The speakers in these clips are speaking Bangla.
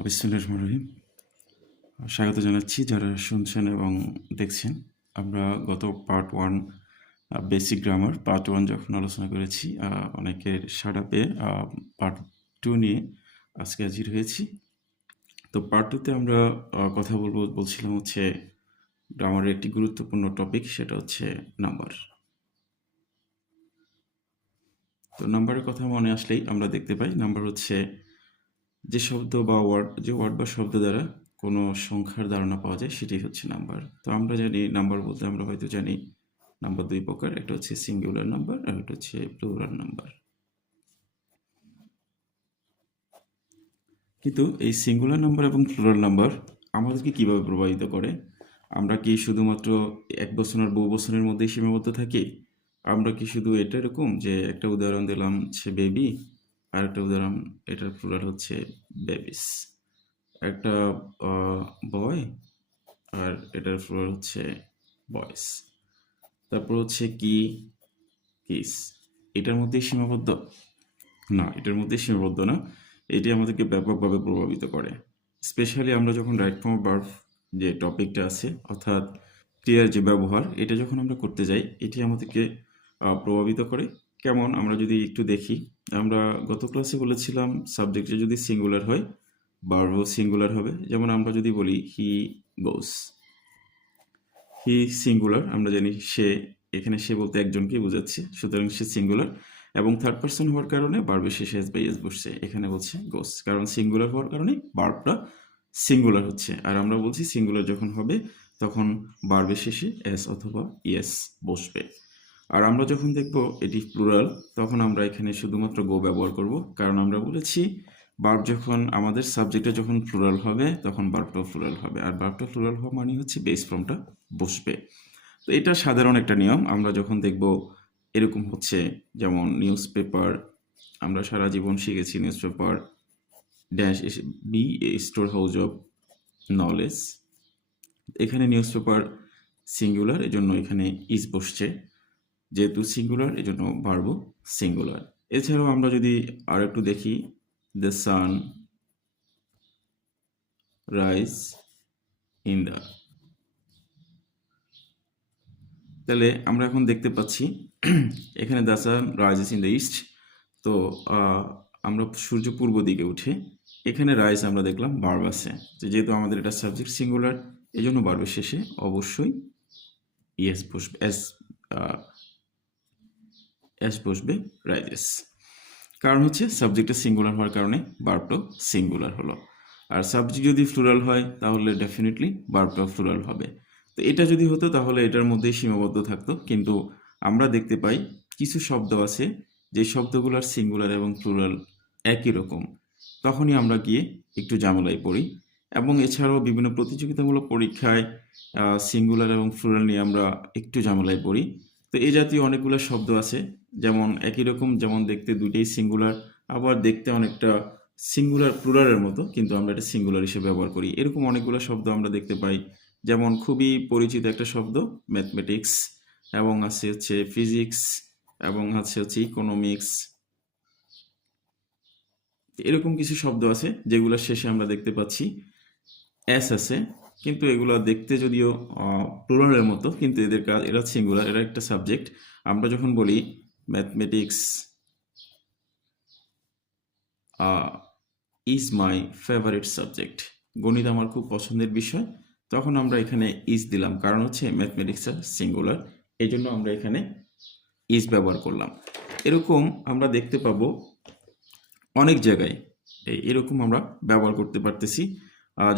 বিসমিল্লাহির রহমানির রহিম। স্বাগত জানাচ্ছি যারা শুনছেন এবং দেখছেন। আমরা গত পার্ট 1 বেসিক গ্রামার পার্ট 1 যখন আলোচনা করেছি, অনেকের সাড়া পেয়ে পার্ট 2 নিয়ে আজকে হাজির হয়েছি। তো পার্ট 2তে আমরা কথা বলছিলাম হচ্ছে গ্রামারের একটি গুরুত্বপূর্ণ টপিক, সেটা হচ্ছে নাম্বার। তো নাম্বারের কথা মনে আসলেই আমরা দেখতে পাই নাম্বার হচ্ছে যে শব্দ বা ওয়ার্ড বা শব্দ দ্বারা কোনো সংখ্যার ধারণা পাওয়া যায়, সেটাই হচ্ছে নাম্বার। তো আমরা জানি নাম্বার বলতে আমরা হয়তো জানি নাম্বার দুই প্রকার, একটা হচ্ছে সিঙ্গুলার নাম্বার আর একটা হচ্ছে প্লুরাল নাম্বার। কিন্তু এই সিঙ্গুলার নাম্বার এবং প্লুরাল নাম্বার আমাদেরকে কিভাবে প্রভাবিত করে? আমরা কি শুধুমাত্র এক বছর আর বহু বছরের মধ্যেই সীমাবদ্ধ থাকি? আমরা কি শুধু এটা এরকম যে একটা উদাহরণ দিলাম হচ্ছে বেবি, আর একটা উদাহরণ এটার প্লুরাল হচ্ছে বেবিস, একটা বয় আর এটার প্লুরাল হচ্ছে বয়েস, তারপর হচ্ছে কিস, এটার মধ্যেই সীমাবদ্ধ? না, এটার মধ্যে সীমাবদ্ধ না। এটি আমাদেরকে ব্যাপকভাবে প্রভাবিত করে। স্পেশালি আমরা যখন রাইট ফর্ম ভার্ব যে টপিকটা আছে, অর্থাৎ ক্রিয়ার যে ব্যবহার, এটা যখন আমরা করতে যাই, এটি আমাদেরকে প্রভাবিত করে। কেমন? আমরা যদি একটু দেখি, আমরা গত ক্লাসে বলেছিলাম সাবজেক্টে যদি সিঙ্গুলার হয় ভার্বও সিঙ্গুলার হবে। যেমন আমরা যদি বলি হি গোস, হি সিঙ্গুলার, আমরা জানি সে, এখানে সে বলতে একজনকেই বোঝাচ্ছে, সুতরাং সে সিঙ্গুলার। এবং থার্ড পার্সন হওয়ার কারণে ভার্বের শেষে এস বাই এস বসছে, এখানে বলছে গোস, কারণ সিঙ্গুলার হওয়ার কারণে ভার্বটা সিঙ্গুলার হচ্ছে। আর আমরা বলছি সিঙ্গুলার যখন হবে তখন ভার্বের শেষে এস অথবা ইয়েস বসবে। আর আমরা যখন দেখব এটি প্লুরাল, তখন আমরা এখানে শুধুমাত্র গো ব্যবহার করব, কারণ আমরা বলেছি ভার্ব যখন আমাদের সাবজেক্টে যখন প্লুরাল হবে তখন ভার্বটাও প্লুরাল হবে, আর ভার্বটা প্লুরাল হওয়া মানে হচ্ছে বেস ফর্মটা বসবে। তো এটা সাধারণ একটা নিয়ম। আমরা যখন দেখব এরকম হচ্ছে, যেমন নিউজ পেপার, আমরা সারা জীবন শিখেছি newspaper dash be a storehouse of knowledge. এখানে নিউজ পেপার সিঙ্গুলার, এজন্য এখানে ইজ বসছে, যেহেতু সিঙ্গুলার এজন্য ভার্বও সিঙ্গুলার। এছাড়াও আমরা যদি আর একটু দেখি, the sun rise in the, তাহলে আমরা এখন দেখতে পাচ্ছি এখানে the sun rises in the east. তো আমরা সূর্য পূর্ব দিকে উঠে, এখানে রাইজ আমরা দেখলাম ভার্ব আছে, তো যেহেতু আমাদের এটা সাবজেক্ট সিঙ্গুলার, এই জন্য ভার্বের শেষে অবশ্যই ইয়েস বসবে, এস বসবে, রাইজেস। কারণ হচ্ছে সাবজেক্টটা সিঙ্গুলার হওয়ার কারণে ভার্বটাও সিঙ্গুলার হলো। আর সাবজেক্ট যদি ফ্লুরাল হয় তাহলে ডেফিনেটলি ভার্বটাও ফ্লুরাল হবে। তো এটা যদি হতো তাহলে এটার মধ্যেই সীমাবদ্ধ থাকতো, কিন্তু আমরা দেখতে পাই কিছু শব্দ আছে যে শব্দগুলোর সিঙ্গুলার এবং প্লুরাল একই রকম, তখনই আমরা গিয়ে একটু ঝামেলায় পড়ি। এবং এছাড়াও বিভিন্ন প্রতিযোগিতামূলক পরীক্ষায় সিঙ্গুলার এবং প্লুরাল নিয়ে আমরা একটু ঝামেলায় পড়ি। তো এই জাতীয় অনেকগুলো শব্দ আছে, যেমন একই রকম, যেমন দেখতে দুইটাই সিঙ্গুলার, আবার দেখতে অনেকটা সিঙ্গুলার প্লুরালের মতো, কিন্তু আমরা এটা সিঙ্গুলার হিসেবে ব্যবহার করি। এরকম অনেকগুলো শব্দ আমরা দেখতে পাই। যেমন খুবই পরিচিত একটা শব্দ ম্যাথমেটিক্স, এবং আছে হচ্ছে ফিজিক্স, এবং আছে হচ্ছে ইকোনমিক্স। এরকম কিছু শব্দ আছে যেগুলোর শেষে আমরা দেখতে পাচ্ছি এস আছে, কিন্তু এগুলো দেখতে যদিও প্লুরালের মতো, কিন্তু এদের কাজ, এরা সিঙ্গুলার, এরা একটা সাবজেক্ট। আমরা যখন বলি mathematics is my favourite subject, গণিত আমার খুব পছন্দের বিষয়, তখন আমরা এখানে ইজ দিলাম, কারণ হচ্ছে ম্যাথমেটিক্সটা সিঙ্গুলার, এই জন্য আমরা এখানে ইজ ব্যবহার করলাম। এরকম আমরা দেখতে পাবো অনেক জায়গায়, এরকম আমরা ব্যবহার করতে পারতেছি।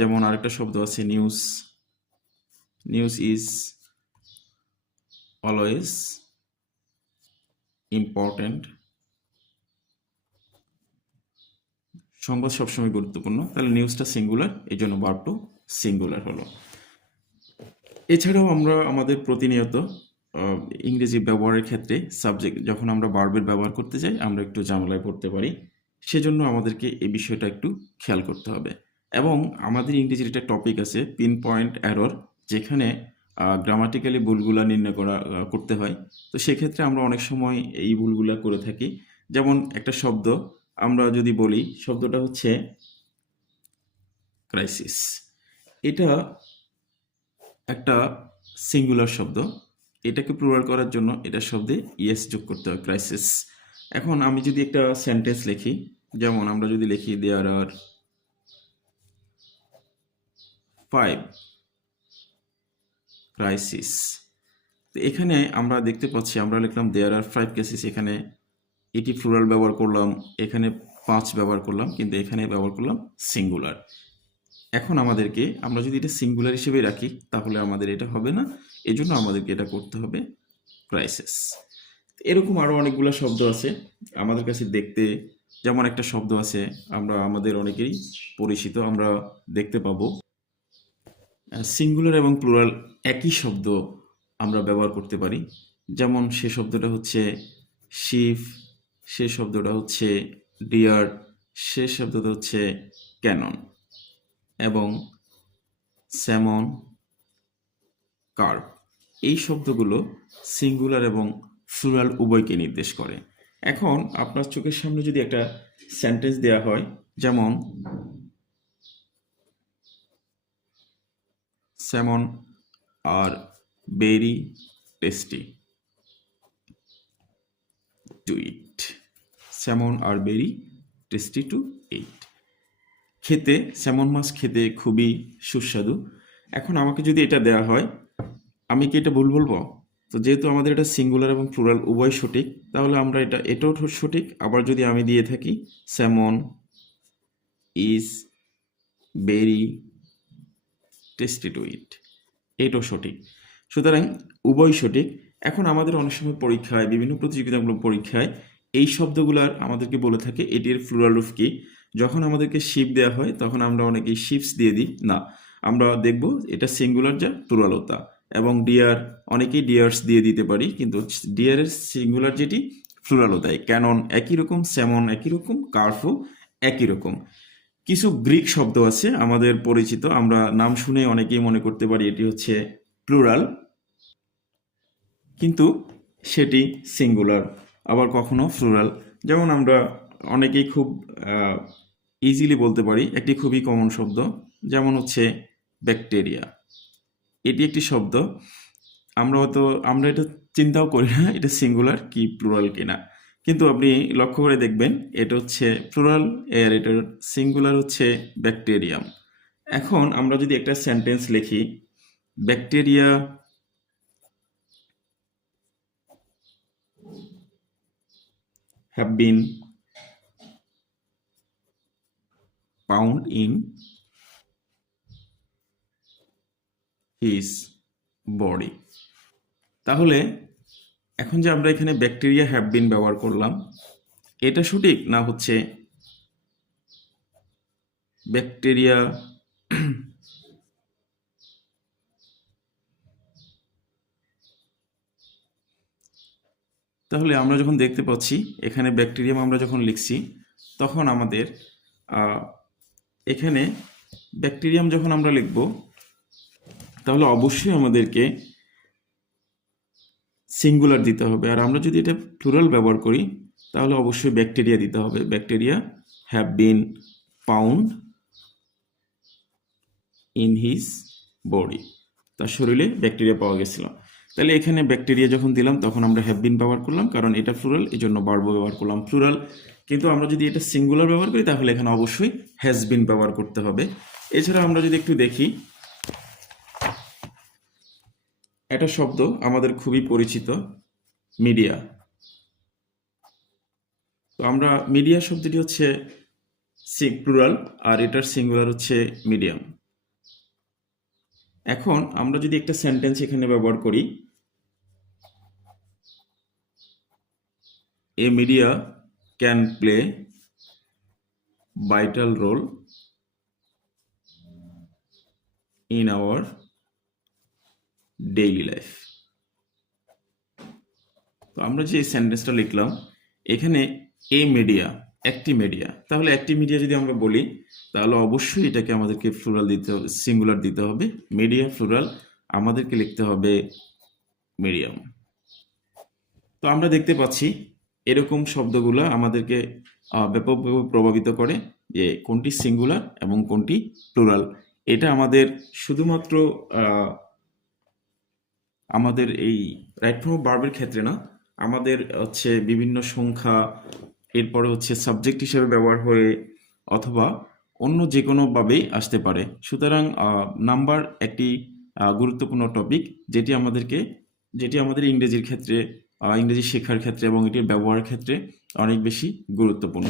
যেমন আরেকটা শব্দ আছে news, news is always important, সংবাদ সবসময় গুরুত্বপূর্ণ, তাহলে নিউজটা সিঙ্গুলার, এই জন্য ভার্বটাও সিঙ্গুলার হলো। এছাড়াও আমরা আমাদের প্রতিনিয়ত ইংরেজি ব্যবহারের ক্ষেত্রে সাবজেক্ট যখন আমরা ভার্বের ব্যবহার করতে যাই আমরা একটু ঝামেলায় পড়তে পারি, সেজন্য আমাদেরকে এই বিষয়টা একটু খেয়াল করতে হবে। এবং আমাদের ইংরেজির একটা টপিক আছে পিন পয়েন্ট এরর, যেখানে গ্রামাটিক্যালি ভুলগুলা নির্ণয় করতে হয়। তো সেক্ষেত্রে আমরা অনেক সময় এই ভুলগুলা করে থাকি। যেমন একটা শব্দ আমরা যদি বলি, শব্দটা হচ্ছে ক্রাইসিস। এটা একটা সিঙ্গুলার শব্দ, এটাকে প্লুরাল করার জন্য এটার শব্দে ইএস যোগ করতে হয়, ক্রাইসিস। এখন আমি যদি একটা সেন্টেন্স লিখি, যেমন আমরা যদি লিখি দেয়ার আর 5 ক্রাইসিস, তো এখানে আমরা দেখতে পাচ্ছি আমরা লিখলাম দেয়ার আর 5 কেসেস, এখানে এটি প্লুরাল ব্যবহার করলাম, এখানে 5 ব্যবহার করলাম, কিন্তু এখানে ব্যবহার করলাম সিঙ্গুলার। এখন আমাদেরকে, আমরা যদি এটা সিঙ্গুলার হিসেবে রাখি তাহলে আমাদের এটা হবে না, এজন্য আমাদেরকে এটা করতে হবে ক্রাইসিস। এরকম আরও অনেকগুলো শব্দ আছে আমাদের কাছে দেখতে, যেমন একটা শব্দ আছে আমরা আমাদের অনেকেই পরিচিত, আমরা দেখতে পাবো সিঙ্গুলার এবং প্লুরাল একই শব্দ আমরা ব্যবহার করতে পারি। যেমন সে শব্দটা হচ্ছে শিপ, সে শব্দটা হচ্ছে ডিয়ার, সে শব্দটা হচ্ছে ক্যানন, এবং স্যামন, কার্প। এই শব্দগুলো সিঙ্গুলার এবং প্লুরাল উভয়কে নির্দেশ করে। এখন আপনার চোখের সামনে যদি একটা সেন্টেন্স দেয়া হয়, যেমন salmon are very tasty to eat, salmon are very tasty to eat, খেতে স্যামন মাছ খেতে খুবই সুস্বাদু। এখন আমাকে যদি এটা দেয়া হয়, আমি কি এটা ভুল বলবো? তো যেহেতু আমাদের এটা সিঙ্গুলার এবং প্লুরাল উভয় সঠিক, তাহলে আমরা এটাও সঠিক। আবার যদি আমি দিয়ে থাকি salmon is very tasty to eat, এটাও সঠিক। সুতরাং উভয় সঠিক। এখন আমাদের অনেক সময় পরীক্ষায়, বিভিন্ন প্রতিযোগিতামূলক পরীক্ষায় এই শব্দগুলার আমাদেরকে বলে থাকে এটির প্লুরাল রূপ কি। যখন আমাদেরকে শিপ দেওয়া হয় তখন আমরা অনেকেই শিপস দিয়ে দিই না, আমরা দেখব এটা সিঙ্গুলার যা প্লুরালও তা। এবং ডিয়ার, অনেকেই ডিয়ার্স দিয়ে দিতে পারি, কিন্তু ডিয়ারের সিঙ্গুলার যেটি প্লুরালও তাই। ক্যানন একই রকম, স্যামন একই রকম, কার্ফও একই রকম। কিছু গ্রিক শব্দ আছে আমাদের পরিচিত, আমরা নাম শুনে অনেকেই মনে করতে পারি এটি হচ্ছে প্লুরাল, কিন্তু সেটি সিঙ্গুলার, আবার কখনো প্লুরাল। যেমন আমরা অনেকেই খুব ইজিলি বলতে পারি একটি খুবই কমন শব্দ, যেমন হচ্ছে ব্যাকটেরিয়া। এটি একটি শব্দ, আমরা এটা চিন্তাও করি না এটা সিঙ্গুলার কি প্লুরাল কিনা, কিন্তু আপনি লক্ষ্য করে দেখবেন এটা হচ্ছে প্লুরাল, এর এটার সিঙ্গুলার হচ্ছে ব্যাকটেরিয়াম। এখন আমরা যদি একটা সেন্টেন্স লিখি, bacteria have been found in his body, তাহলে এখন যে আমরা এখানে ব্যাকটেরিয়া হ্যাভ বিন ব্যবহার করলাম, এটা সঠিক না হচ্ছে ব্যাকটেরিয়া তাহলে আমরা যখন দেখতে পাচ্ছি এখানে ব্যাকটেরিয়াম আমরা যখন লিখছি, তখন আমাদের এখানে ব্যাকটেরিয়াম যখন আমরা লিখব তাহলে অবশ্যই আমাদেরকে সিঙ্গুলার দিতে হবে। আর আমরা যদি এটা প্লুরাল ব্যবহার করি তাহলে অবশ্যই ব্যাকটেরিয়া দিতে হবে। Bacteria have been found in his body, তার শরীরে ব্যাকটেরিয়া পাওয়া গেছিল। তাহলে এখানে ব্যাকটেরিয়া যখন দিলাম তখন আমরা হ্যাভ বিন ব্যবহার করলাম, কারণ এটা প্লুরাল, এই জন্য ভার্ব ব্যবহার করলাম প্লুরাল। কিন্তু আমরা যদি এটা সিঙ্গুলার ব্যবহার করি তাহলে এখানে অবশ্যই হ্যাজ বিন ব্যবহার করতে হবে। এছাড়া আমরা যদি একটু দেখি, একটা শব্দ আমাদের খুবই পরিচিত, মিডিয়া। তো আমরা মিডিয়া শব্দটি হচ্ছে প্লুরাল, আর এটার সিঙ্গুলার হচ্ছে মিডিয়াম। এখন আমরা যদি একটা সেন্টেন্স এখানে ব্যবহার করি, a media can play vital role in our daily life. তো আমরা যে সেন্টেন্সটা লিখলাম এখানে এ মিডিয়া, একটি মিডিয়া, তাহলে একটি মিডিয়া যদি আমরা বলি তাহলে অবশ্যই এটাকে আমাদেরকে প্লুরাল দিতে হবে, সিঙ্গুলার দিতে হবে। মিডিয়া প্লুরাল, আমাদেরকে লিখতে হবে মিডিয়াম। তো আমরা দেখতে পাচ্ছি এরকম শব্দগুলো আমাদেরকে ব্যাপকভাবে প্রভাবিত করে। যে কোনটি সিঙ্গুলার এবং কোনটি প্লুরাল। এটা আমাদের শুধুমাত্র আমাদের এই রাইট ফর্ম ভার্বের ক্ষেত্রে না, আমাদের হচ্ছে বিভিন্ন সংখ্যা, এরপরে হচ্ছে সাবজেক্ট হিসেবে ব্যবহার হয়ে অথবা অন্য যে কোনোভাবেই আসতে পারে। সুতরাং নাম্বার একটি গুরুত্বপূর্ণ টপিক, যেটি আমাদের ইংরেজির ক্ষেত্রে, ইংরেজি শেখার ক্ষেত্রে এবং এটির ব্যবহারের ক্ষেত্রে অনেক বেশি গুরুত্বপূর্ণ।